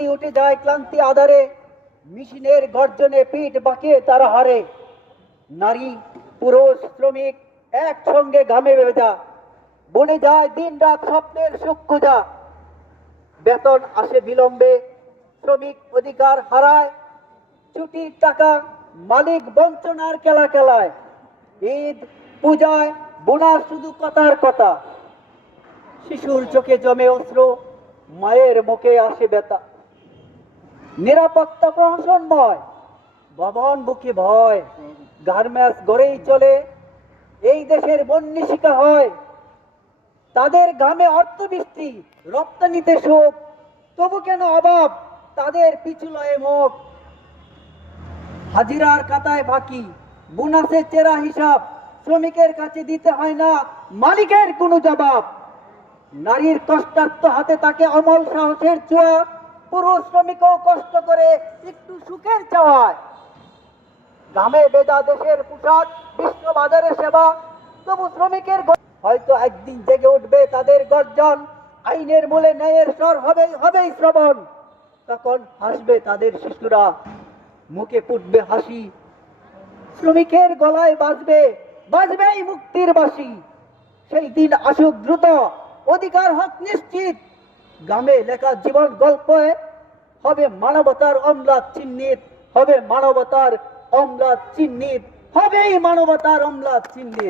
যদি উঠে যায় ক্লান্তি আধারে, মেশিনের গর্জনে পিঠ বাঁকিয়ে তারা হারে। নারী পুরুষ শ্রমিক একসঙ্গে ঘামে ভেজা, বনে যায় দিন রাত স্বপ্নের সুখ খোঁজা। বেতন আসে বিলম্বে, শ্রমিক অধিকার হারায়, ছুটির টাকা মালিক বঞ্চনার খেলা খেলায়। ঈদ পূজায় বোনাস শুধু কথার কথা, শিশুর চোখে জমে অশ্রু, মায়ের মুখে আসে ব্যথা। নিরাপত্তা প্রহসনময়, ভবন বুকে ভয়, গার্মেন্টস গড়েই চলে, এই দেশের বন্যী শিকা হয়। তাদের ঘামে অর্থবৃষ্টি, রপ্তানিতে সুখ, তবু কেন অভাব তাদের পিছু লয়ে মুখ। হাজিরার খাতায় ফাঁকি, বোনাসের চেরা হিসাব, শ্রমিকের কাছে দিতে হয় না মালিকের কোনো জবাব। নারীর কষ্টার্ত হাতে তাকে অমল সাহসের ছোঁয়া, পুরুষ শ্রমিকও কষ্ট করে একটু সুখের চাওয়ায়। গ্রামে বেদা দেশের পোশাক, বিশ্ব বাজারে সেবা, তবু শ্রমিকের হয়তো একদিন জেগে উঠবে তাদের গর্জন, আইনের মূলে ন্যায়ের স্বর হবেই শ্রবণ। তখন হাসবে তাদের শিশুরা, মুখে ফুটবে হাসি, শ্রমিকের গলায় বাজবেই মুক্তির বাঁশি। সেই দিন আসুক দ্রুত, অধিকার হক নিশ্চিত, গ্রামে লেখা জীবন গল্পে হবে মানবতার অম্লাদ চিহ্নিত, হবেই মানবতার অম্লাদ চিহ্নিত।